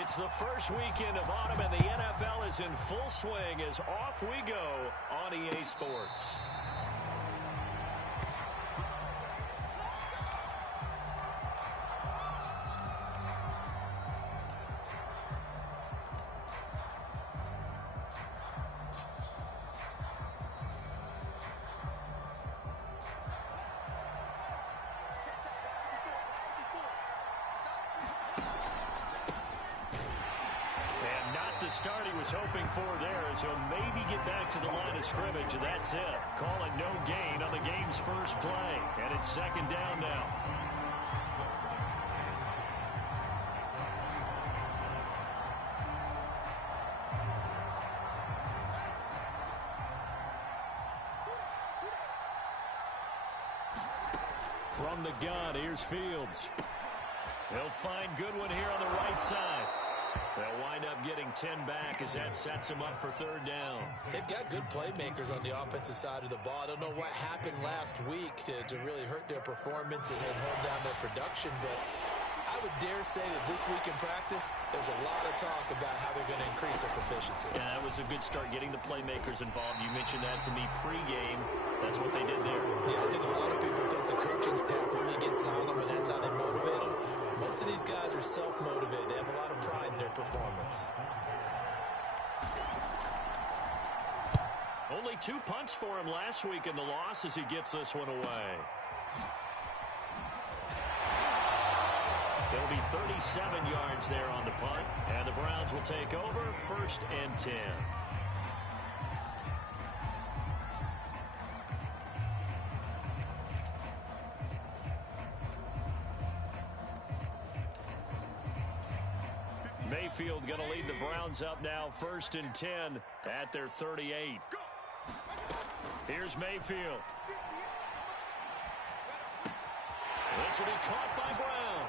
It's the first weekend of autumn, and the NFL is in full swing as off we go on EA Sports. The start he was hoping for there, as he'll maybe get back to the line of scrimmage, and that's it. Calling no gain on the game's first play, and it's second down now. From the gun, here's Fields. He'll find Goodwin here on the right side. They'll wind up getting 10 back as that sets them up for third down. They've got good playmakers on the offensive side of the ball. I don't know what happened last week to really hurt their performance and hold down their production, but I would dare say that this week in practice, there's a lot of talk about how they're going to increase their proficiency. Yeah, that was a good start getting the playmakers involved. You mentioned that to me pregame. That's what they did there. Yeah, I think a lot of people think the coaching staff really gets on them, and that's how they motivate them. Most of these guys are self-motivated. They have a lot of pride in their performance. Only 2 punts for him last week in the loss as he gets this one away. There'll be 37 yards there on the punt, and the Browns will take over 1st and 10. Mayfield going to lead the Browns up now, 1st and 10 at their 38. Here's Mayfield. This will be caught by Brown.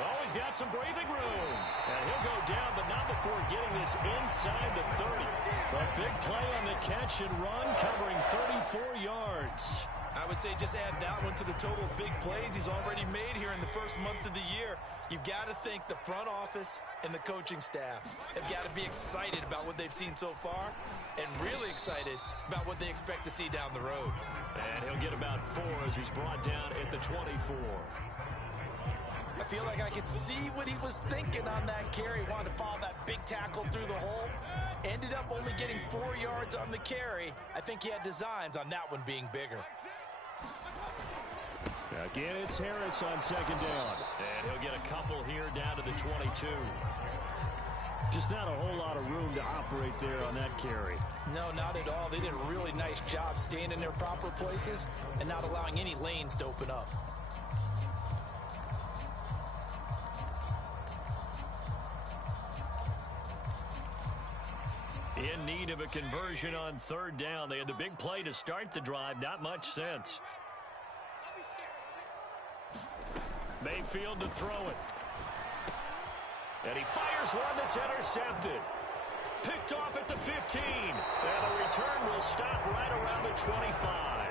Oh, he's got some breathing room. And he'll go down, but not before getting this inside the 30. A big play on the catch and run, covering 34 yards. I would say just add that one to the total big plays he's already made here in the first month of the year. You've got to think the front office and the coaching staff have got to be excited about what they've seen so far and really excited about what they expect to see down the road. And he'll get about 4 as he's brought down at the 24. I feel like I could see what he was thinking on that carry. Wanted to follow that big tackle through the hole. Ended up only getting 4 yards on the carry. I think he had designs on that one being bigger. Again, it's Harris on second down. And he'll get a couple here down to the 22. Just not a whole lot of room to operate there on that carry. No, not at all. They did a really nice job staying in their proper places and not allowing any lanes to open up. In need of a conversion on third down. They had the big play to start the drive. Not much sense. Mayfield to throw it. And he fires one that's intercepted. Picked off at the 15. And the return will stop right around the 25.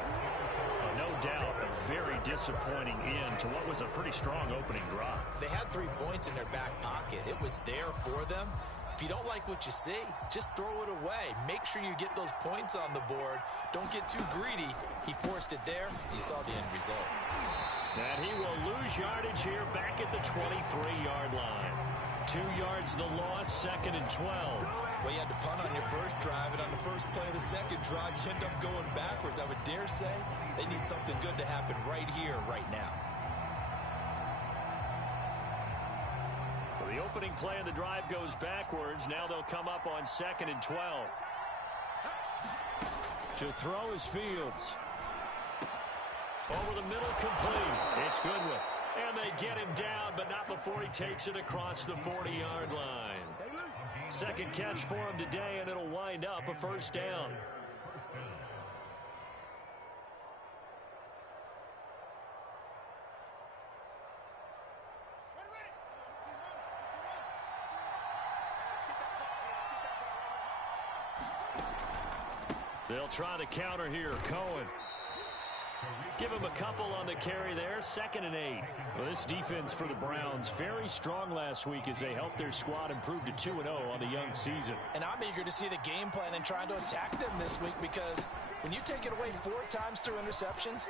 No doubt a very disappointing end to what was a pretty strong opening drive. They had 3 points in their back pocket. It was there for them. If you don't like what you see, just throw it away. Make sure you get those points on the board. Don't get too greedy. He forced it there. You saw the end result. And he will lose yardage here back at the 23-yard line. 2 yards the loss, 2nd and 12. Well, you had to punt on your first drive, and on the first play of the second drive, you end up going backwards. I would dare say they need something good to happen right here, right now. So the opening play of the drive goes backwards. Now they'll come up on 2nd and 12. To throw is Fields. Over the middle, complete. It's Goodwin. And they get him down, but not before he takes it across the 40-yard line. Second catch for him today, and it'll wind up a first down. They'll try to counter here. Cohen. Give him a couple on the carry there, 2nd and 8. Well, this defense for the Browns, very strong last week as they helped their squad improve to 2-0 on the young season. And I'm eager to see the game plan and trying to attack them this week, because when you take it away 4 times through interceptions,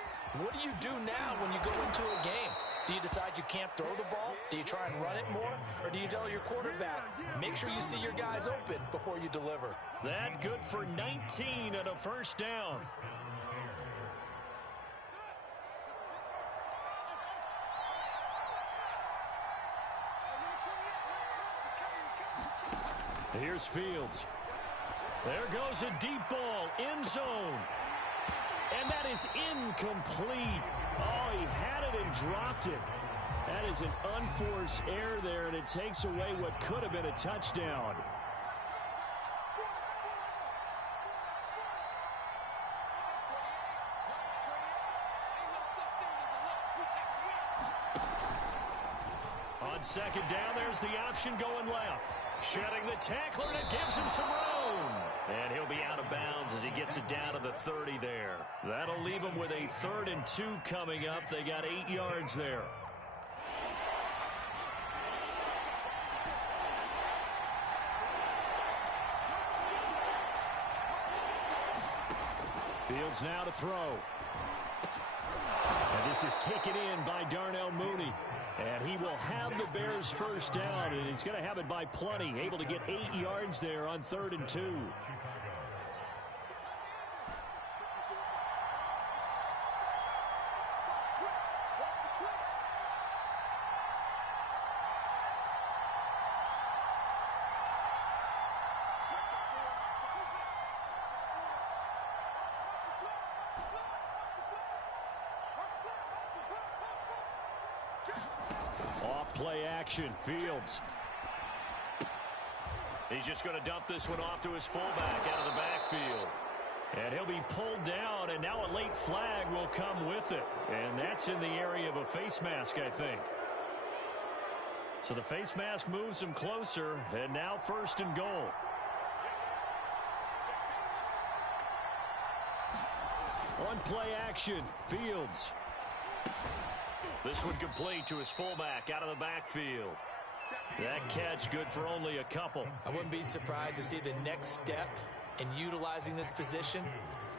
what do you do now when you go into a game? Do you decide you can't throw the ball? Do you try and run it more? Or do you tell your quarterback, make sure you see your guys open before you deliver? That good for 19 and a 1st down. Here's Fields. There goes a deep ball, end zone. And that is incomplete. Oh, he had it and dropped it. That is an unforced error there, and it takes away what could have been a touchdown. On 2nd down, there's the option going left. Shedding the tackler, and it gives him some room. And he'll be out of bounds as he gets it down to the 30 there. That'll leave him with a 3rd and 2 coming up. They got 8 yards there. Fields now to throw. And this is taken in by Darnell Mooney. And he will have the Bears 1st down, and he's going to have it by plenty. Able to get 8 yards there on 3rd and 2. Off-play action, Fields. He's just going to dump this one off to his fullback out of the backfield. And he'll be pulled down, and now a late flag will come with it. And that's in the area of a face mask, I think. So the face mask moves him closer, and now 1st and goal. On play action, Fields. This one complete to his fullback out of the backfield. That catch good for only a couple. I wouldn't be surprised to see the next step in utilizing this position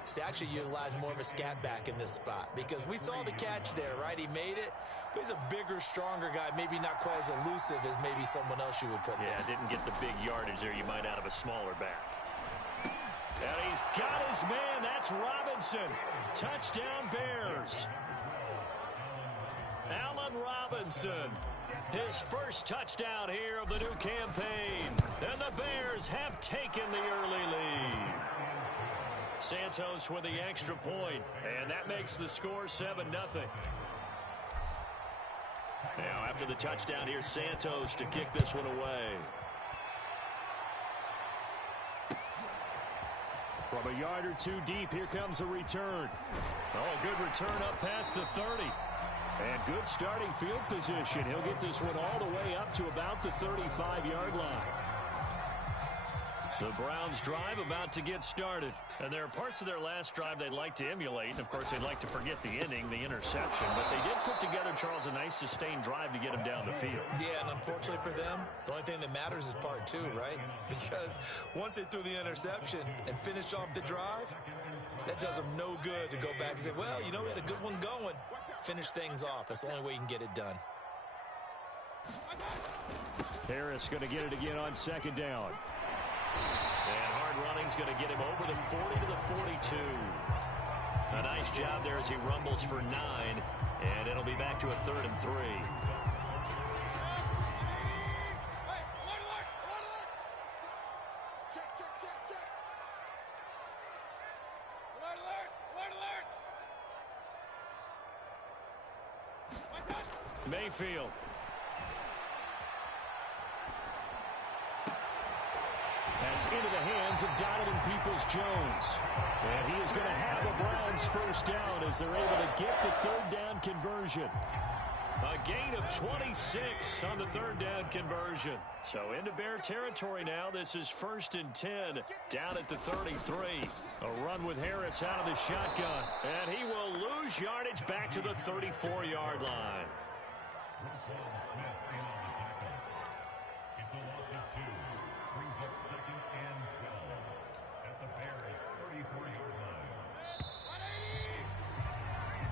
is to actually utilize more of a scat back in this spot, because we saw the catch there, right? He made it, but he's a bigger, stronger guy, maybe not quite as elusive as maybe someone else you would put there. Yeah, didn't get the big yardage there you might out of a smaller back. And he's got his man. That's Robinson. Touchdown, Bears. Allen Robinson, his 1st touchdown here of the new campaign. And the Bears have taken the early lead. Santos with the extra point, and that makes the score 7-0. Now, after the touchdown, here's Santos to kick this one away. From a yard or 2 deep, here comes a return. Oh, good return up past the 30. And good starting field position. He'll get this one all the way up to about the 35-yard line. The Browns drive about to get started. And there are parts of their last drive they'd like to emulate. And, of course, they'd like to forget the inning, the interception. But they did put together, Charles, a nice sustained drive to get him down the field. Yeah, and unfortunately for them, the only thing that matters is part 2, right? Because once they threw the interception and finished off the drive, that does them no good to go back and say, well, you know, we had a good one going. Finish things off. That's the only way you can get it done. Harris going to get it again on 2nd down. And hard running's going to get him over the 40 to the 42. A nice job there as he rumbles for 9. And it'll be back to a 3rd and 3. Mayfield. That's into the hands of Donovan Peoples-Jones. And he is going to have a Browns 1st down as they're able to get the 3rd down conversion. A gain of 26 on the third down conversion. So into Bear territory now. This is 1st and 10 down at the 33. A run with Harris out of the shotgun. And he will lose yardage back to the 34-yard line.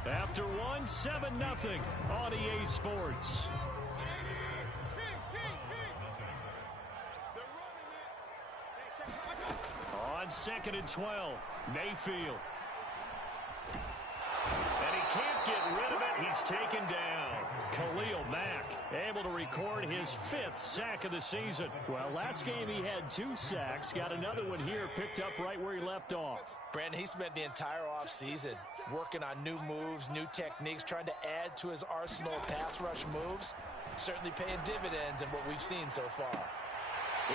After one, 7-0 on EA Sports. On 2nd and 12, Mayfield. And he can't get rid of it. He's taken down. Khalil Mack able to record his 5th sack of the season. Well, last game he had 2 sacks. Got another one here, picked up right where he left off. Brandon, he spent the entire offseason working on new moves, new techniques, trying to add to his arsenal of pass rush moves. Certainly paying dividends in what we've seen so far.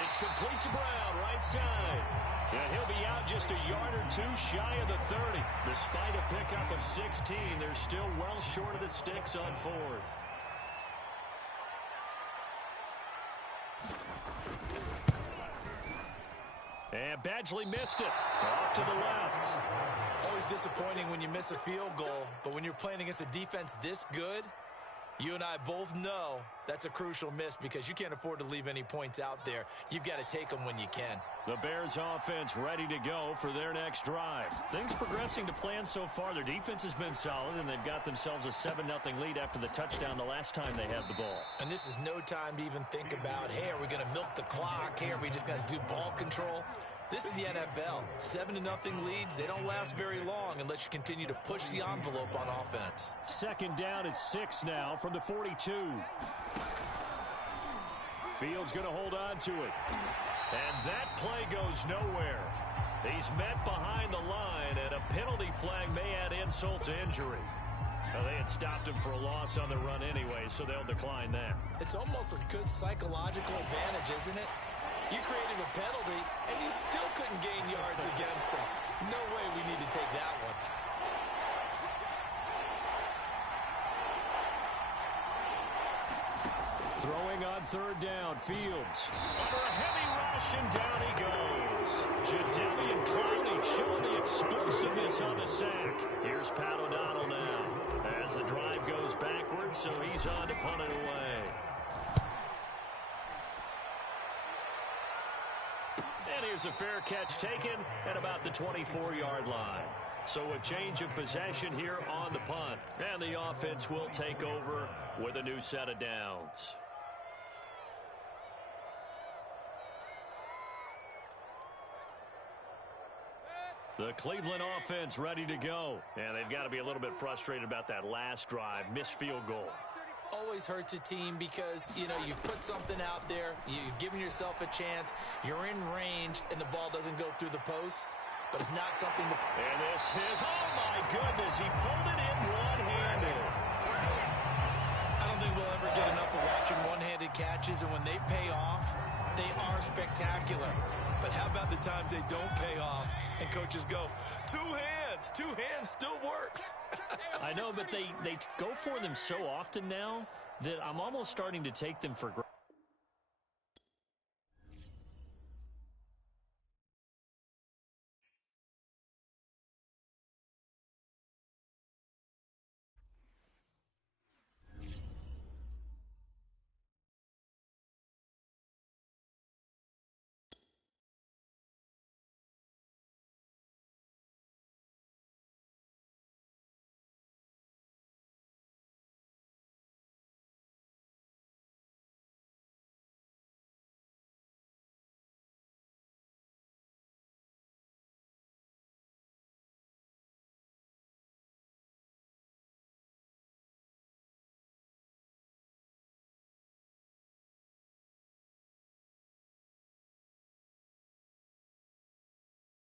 It's complete to Brown, right side. And he'll be out just a yard or 2 shy of the 30. Despite a pickup of 16, they're still well short of the sticks on 4th. And Badgley missed it. Off to the left. Always disappointing when you miss a field goal, but when you're playing against a defense this good, you and I both know that's a crucial miss because you can't afford to leave any points out there. You've got to take them when you can. The Bears offense ready to go for their next drive. Things progressing to plan so far. Their defense has been solid, and they've got themselves a 7-0 lead after the touchdown the last time they had the ball. And this is no time to even think about, hey, are we going to milk the clock? Hey, are we just going to do ball control? This is the NFL. 7-0 leads, they don't last very long unless you continue to push the envelope on offense. 2nd down at 6 now from the 42. Fields going to hold on to it. And that play goes nowhere. He's met behind the line, and a penalty flag may add insult to injury. Well, they had stopped him for a loss on the run anyway, so they'll decline that. It's almost a good psychological advantage, isn't it? You created a penalty, and you still couldn't gain yards against us. No way we need to take that one. Throwing on 3rd down, Fields. Under a heavy rush, and down he goes. Jadeveon Clowney showing the explosiveness on the sack. Here's Pat O'Donnell now. As the drive goes backwards, so he's on to punt it away. And here's a fair catch taken at about the 24-yard line. So a change of possession here on the punt. And the offense will take over with a new set of downs. The Cleveland offense ready to go. And they've got to be a little bit frustrated about that last drive. Missed field goal. Always hurts a team because, you know, you've put something out there, you've given yourself a chance, you're in range, and the ball doesn't go through the posts, but it's not something to... And this is, oh my goodness, he pulled it in one-handed. I don't think we'll ever get enough of watching one-handed catches, and when they pay off, they are spectacular. But how about the times they don't pay off, and coaches go, two hands still works. I know, but they go for them so often now that I'm almost starting to take them for granted.